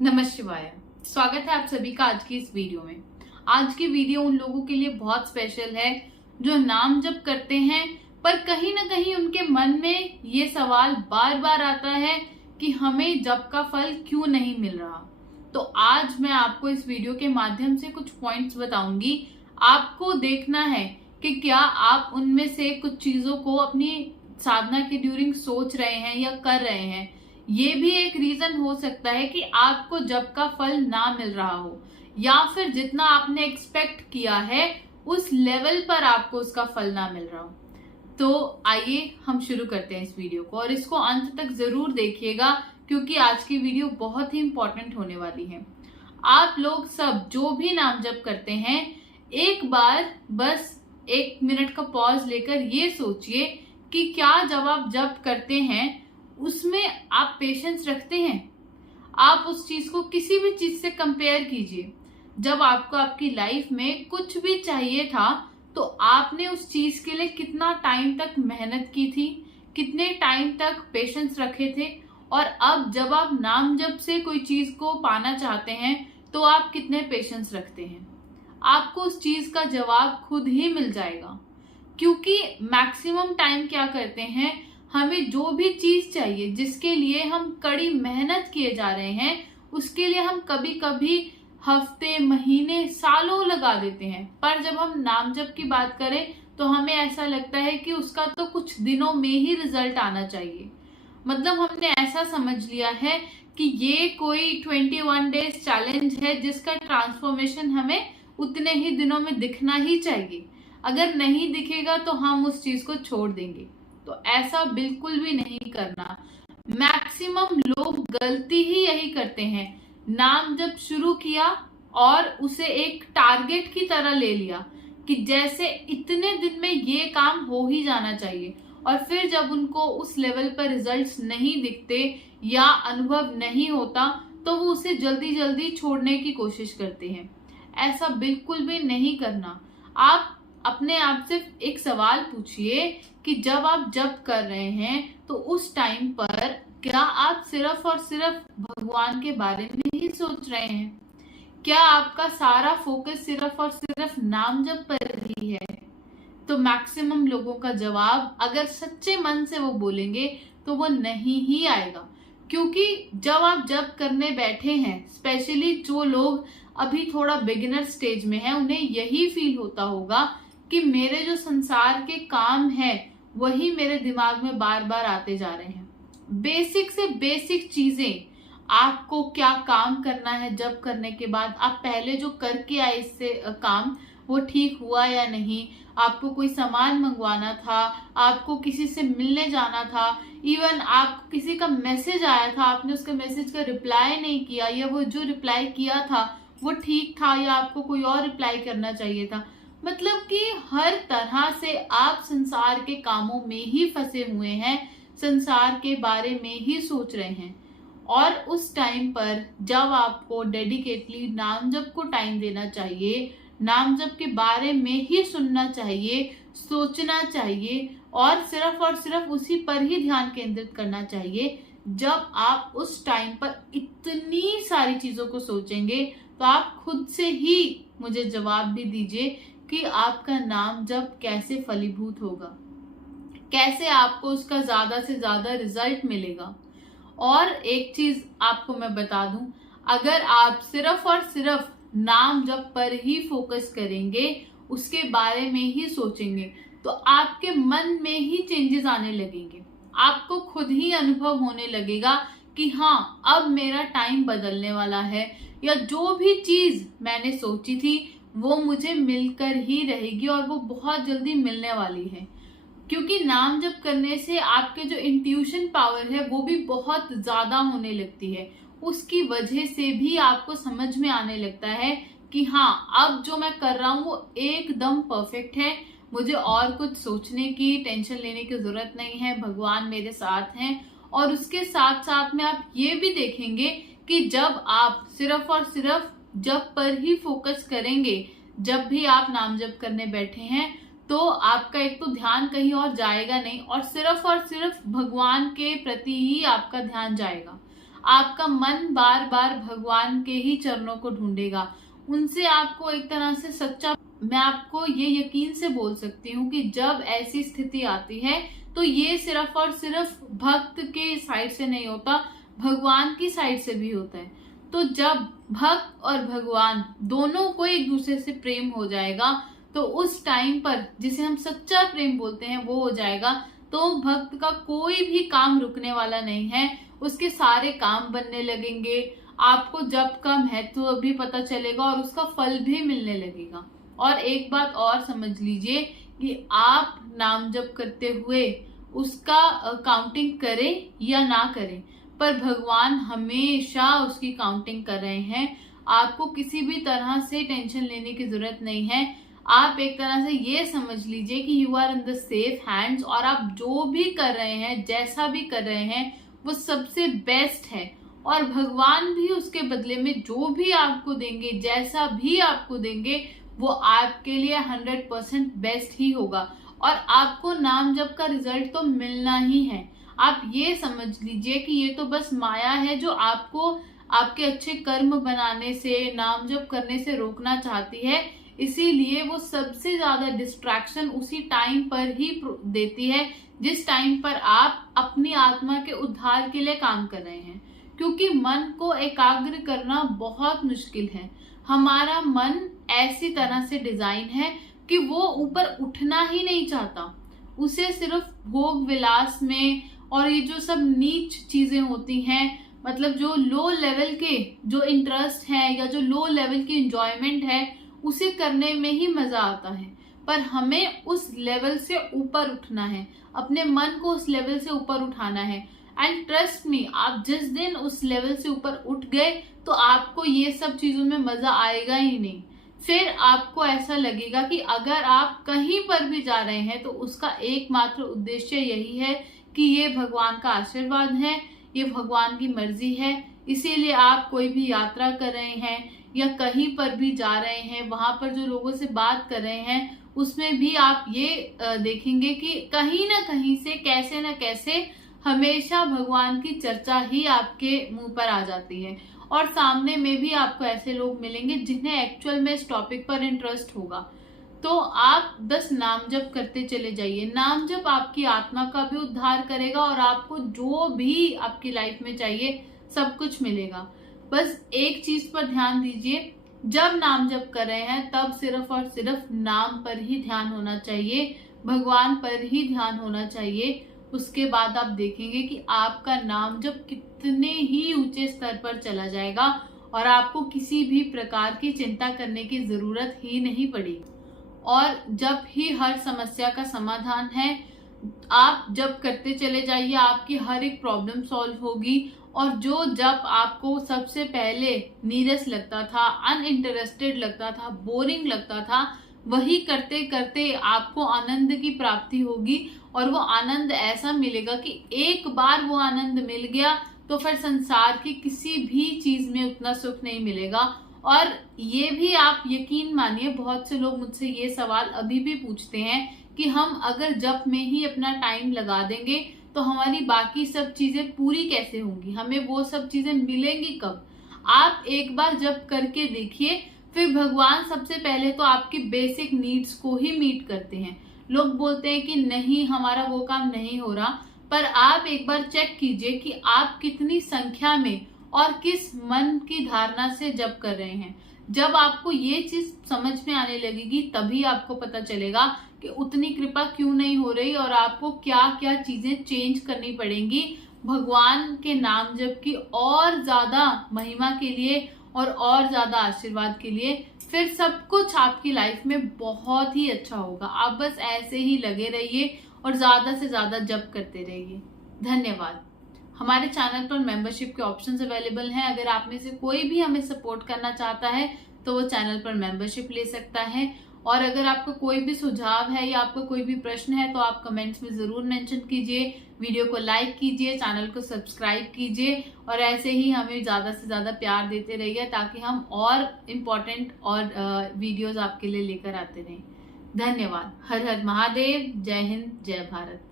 नमः शिवाय। स्वागत है आप सभी का आज की इस वीडियो में। आज की वीडियो उन लोगों के लिए बहुत स्पेशल है जो नाम जप करते हैं, पर कहीं ना कहीं उनके मन में ये सवाल बार बार आता है कि हमें जप का फल क्यों नहीं मिल रहा। तो आज मैं आपको इस वीडियो के माध्यम से कुछ पॉइंट्स बताऊंगी। आपको देखना है कि क्या आप उनमें से कुछ चीजों को अपनी साधना के ड्यूरिंग सोच रहे हैं या कर रहे हैं। ये भी एक रीजन हो सकता है कि आपको जप का फल ना मिल रहा हो, या फिर जितना आपने एक्सपेक्ट किया है उस लेवल पर आपको उसका फल ना मिल रहा हो। तो आइए हम शुरू करते हैं इस वीडियो को, और इसको अंत तक जरूर देखिएगा क्योंकि आज की वीडियो बहुत ही इंपॉर्टेंट होने वाली है। आप लोग सब जो भी नाम जप करते हैं, एक बार बस 1 मिनट का पॉज लेकर ये सोचिए कि क्या जब आप जप करते हैं उसमें आप पेशेंस रखते हैं। आप उस चीज को किसी भी चीज से कंपेयर कीजिए। जब आपको आपकी लाइफ में कुछ भी चाहिए था तो आपने उस चीज के लिए कितना टाइम तक मेहनत की थी, कितने टाइम तक पेशेंस रखे थे, और अब जब आप नाम जप से कोई चीज को पाना चाहते हैं तो आप कितने पेशेंस रखते हैं। आपको उस चीज का जवाब खुद ही मिल जाएगा, क्योंकि मैक्सिमम टाइम क्या करते हैं, हमें जो भी चीज चाहिए जिसके लिए हम कड़ी मेहनत किए जा रहे हैं, उसके लिए हम कभी कभी हफ्ते, महीने, सालों लगा देते हैं। पर जब हम नाम जप की बात करें तो हमें ऐसा लगता है कि उसका तो कुछ दिनों में ही रिजल्ट आना चाहिए। मतलब हमने ऐसा समझ लिया है कि ये कोई 21 डेज चैलेंज है जिसका ट्रांसफॉर्मेशन हमें उतने ही दिनों में दिखना ही चाहिए। अगर नहीं दिखेगा तो हम उस चीज को छोड़ देंगे। तो ऐसा बिल्कुल भी नहीं करना। मैक्सिमम लोग गलती ही यही करते हैं। नाम जब शुरू किया और उसे एक टारगेट की तरह ले लिया कि जैसे इतने दिन में ये काम हो ही जाना चाहिए, और फिर जब उनको उस लेवल पर रिजल्ट्स नहीं दिखते या अनुभव नहीं होता तो वो उसे जल्दी जल्दी छोड़ने की कोशिश करते हैं। ऐसा बिल्कुल भी नहीं करना। आप अपने आप से एक सवाल पूछिए कि जब आप जप कर रहे हैं तो उस टाइम पर क्या आप सिर्फ और सिर्फ भगवान के बारे में ही सोच रहे हैं? क्या आपका सारा फोकस सिर्फ और सिर्फ नाम जप पर ही है? तो मैक्सिमम लोगों का जवाब, अगर सच्चे मन से वो बोलेंगे तो वो नहीं ही आएगा। क्योंकि जब आप जप करने बैठे हैं, स्पेशली जो लोग अभी थोड़ा बिगिनर स्टेज में हैं, उन्हें यही फील होता होगा कि मेरे जो संसार के काम है वही मेरे दिमाग में बार बार आते जा रहे हैं। बेसिक से बेसिक चीजें, आपको क्या काम करना है जब करने के बाद, आप पहले जो करके आए इससे काम, वो ठीक हुआ या नहीं, आपको कोई सामान मंगवाना था, आपको किसी से मिलने जाना था, इवन आपको किसी का मैसेज आया था, आपने उसके मैसेज का रिप्लाई नहीं किया, या वो जो रिप्लाई किया था वो ठीक था या आपको कोई और रिप्लाई करना चाहिए था। मतलब कि हर तरह से आप संसार के कामों में ही फंसे हुए हैं, संसार के बारे में ही सोच रहे हैं। और उस टाइम पर जब आपको डेडिकेटली नाम जप को टाइम देना चाहिए, नाम जप के बारे में ही सुनना चाहिए, सोचना चाहिए, और सिर्फ उसी पर ही ध्यान केंद्रित करना चाहिए। जब आप उस टाइम पर इतनी सारी चीजों को सोचेंगे तो आप खुद से ही मुझे जवाब भी दीजिए कि आपका नाम जप कैसे फलीभूत होगा, कैसे आपको उसका ज्यादा से ज्यादा रिजल्ट मिलेगा। और एक चीज आपको मैं बता दूं, अगर आप सिर्फ और सिर्फ नाम जप पर ही फोकस करेंगे, उसके बारे में ही सोचेंगे, तो आपके मन में ही चेंजेस आने लगेंगे। आपको खुद ही अनुभव होने लगेगा कि हाँ, अब मेरा टाइम बदलने वाला है, या जो भी चीज मैंने सोची थी वो मुझे मिलकर ही रहेगी, और वो बहुत जल्दी मिलने वाली है। क्योंकि नाम जप करने से आपके जो इंट्यूशन पावर है वो भी बहुत ज्यादा होने लगती है। उसकी वजह से भी आपको समझ में आने लगता है कि हाँ, अब जो मैं कर रहा हूँ वो एकदम परफेक्ट है, मुझे और कुछ सोचने की, टेंशन लेने की जरूरत नहीं है, भगवान मेरे साथ हैं। और उसके साथ साथ में आप ये भी देखेंगे कि जब आप सिर्फ और सिर्फ जप पर ही फोकस करेंगे, जब भी आप नाम जप करने बैठे हैं, तो आपका एक तो ध्यान कहीं और जाएगा नहीं, और सिर्फ भगवान के प्रति ही आपका ध्यान जाएगा। आपका मन बार बार भगवान के ही चरणों को ढूंढेगा। उनसे आपको एक तरह से सच्चा, मैं आपको ये यकीन से बोल सकती हूँ कि जब ऐसी स्थिति आती है तो ये सिर्फ और सिर्फ भक्त के साइड से नहीं होता, भगवान की साइड से भी होता है। तो जब भक्त और भगवान दोनों को एक दूसरे से प्रेम हो जाएगा तो उस टाइम पर, जिसे हम सच्चा प्रेम बोलते हैं, वो हो जाएगा, तो भक्त का कोई भी काम रुकने वाला नहीं है। उसके सारे काम बनने लगेंगे, आपको जप का महत्व भी पता चलेगा और उसका फल भी मिलने लगेगा। और एक बात और समझ लीजिए कि आप नाम जप करते हुए उसका काउंटिंग करें या ना करें, पर भगवान हमेशा उसकी काउंटिंग कर रहे हैं। आपको किसी भी तरह से टेंशन लेने की जरूरत नहीं है। आप एक तरह से ये समझ लीजिए कि you are in the safe hands, और आप जो भी कर रहे हैं, जैसा भी कर रहे हैं, वो सबसे बेस्ट है। और भगवान भी उसके बदले में जो भी आपको देंगे, जैसा भी आपको देंगे, वो आपके लिए 100% बेस्ट ही होगा। और आपको नाम जप का रिजल्ट तो मिलना ही है। आप ये समझ लीजिए कि ये तो बस माया है जो आपको आपके अच्छे कर्म बनाने से, नाम जप करने से रोकना चाहती है। इसीलिए वो सबसे ज्यादा डिस्ट्रैक्शन उसी टाइम पर ही देती है जिस टाइम पर आप अपनी आत्मा के उद्धार के लिए काम कर रहे हैं। क्योंकि मन को एकाग्र करना बहुत मुश्किल है। हमारा मन ऐसी तरह से डिजाइन है कि वो ऊपर उठना ही नहीं चाहता। उसे सिर्फ भोग विलास में और ये जो सब नीच चीजें होती हैं, मतलब जो लो लेवल के जो इंटरेस्ट है या जो लो लेवल की एंजॉयमेंट है, उसे करने में ही मजा आता है। पर हमें उस लेवल से ऊपर उठना है, अपने मन को उस लेवल से ऊपर उठाना है। एंड ट्रस्ट मी, आप जिस दिन उस लेवल से ऊपर उठ गए तो आपको ये सब चीजों में मजा आएगा ही नहीं। फिर आपको ऐसा लगेगा कि अगर आप कहीं पर भी जा रहे हैं तो उसका एकमात्र उद्देश्य यही है कि ये भगवान का आशीर्वाद है, ये भगवान की मर्जी है। इसीलिए आप कोई भी यात्रा कर रहे हैं या कहीं पर भी जा रहे हैं, वहां पर जो लोगों से बात कर रहे हैं, उसमें भी आप ये देखेंगे कि कहीं ना कहीं से, कैसे ना कैसे, हमेशा भगवान की चर्चा ही आपके मुंह पर आ जाती है। और सामने में भी आपको ऐसे लोग मिलेंगे जिन्हें एक्चुअल में इस टॉपिक पर इंटरेस्ट होगा। तो आप बस नाम जप करते चले जाइए। नाम जप आपकी आत्मा का भी उद्धार करेगा और आपको जो भी आपकी लाइफ में चाहिए सब कुछ मिलेगा। बस एक चीज पर ध्यान दीजिए, जब नाम जप कर रहे हैं तब सिर्फ और सिर्फ नाम पर ही ध्यान होना चाहिए, भगवान पर ही ध्यान होना चाहिए। उसके बाद आप देखेंगे कि आपका नाम जप कितने ही ऊंचे स्तर पर चला जाएगा और आपको किसी भी प्रकार की चिंता करने की जरूरत ही नहीं पड़ेगी। और जब ही हर समस्या का समाधान है, आप जब करते चले जाइए, आपकी हर एक प्रॉब्लम सॉल्व होगी। और जो जब आपको सबसे पहले नीरस लगता था, अनइंटरेस्टेड लगता था, बोरिंग लगता था, वही करते करते आपको आनंद की प्राप्ति होगी। और वो आनंद ऐसा मिलेगा कि एक बार वो आनंद मिल गया तो फिर संसार की किसी भी चीज में उतना सुख नहीं मिलेगा। और ये भी आप यकीन मानिए, बहुत से लोग मुझसे ये सवाल अभी भी पूछते हैं कि हम अगर जप में ही अपना टाइम लगा देंगे तो हमारी बाकी सब चीजें पूरी कैसे होंगी, हमें वो सब चीजें मिलेंगी कब। आप एक बार जप करके देखिए, फिर भगवान सबसे पहले तो आपकी बेसिक नीड्स को ही मीट करते हैं। लोग बोलते हैं कि नहीं, हमारा वो काम नहीं हो रहा, पर आप एक बार चेक कीजिए कि आप कितनी संख्या में और किस मन की धारणा से जप कर रहे हैं। जब आपको ये चीज समझ में आने लगेगी तभी आपको पता चलेगा कि उतनी कृपा क्यों नहीं हो रही और आपको क्या क्या चीजें चेंज करनी पड़ेंगी भगवान के नाम जप की और ज्यादा महिमा के लिए और ज्यादा आशीर्वाद के लिए। फिर सब कुछ आपकी लाइफ में बहुत ही अच्छा होगा। आप बस ऐसे ही लगे रहिए और ज्यादा से ज्यादा जप करते रहिए। धन्यवाद। हमारे चैनल पर मेंबरशिप के ऑप्शंस अवेलेबल हैं। अगर आप में से कोई भी हमें सपोर्ट करना चाहता है तो वो चैनल पर मेंबरशिप ले सकता है। और अगर आपका कोई भी सुझाव है या आपका कोई भी प्रश्न है तो आप कमेंट्स में जरूर मेंशन कीजिए। वीडियो को लाइक कीजिए, चैनल को सब्सक्राइब कीजिए और ऐसे ही हमें ज्यादा से ज्यादा प्यार देते रहिए ताकि हम और इम्पोर्टेंट और वीडियोस आपके लिए लेकर आते रहें। धन्यवाद। हर हर महादेव। जय हिंद, जय भारत।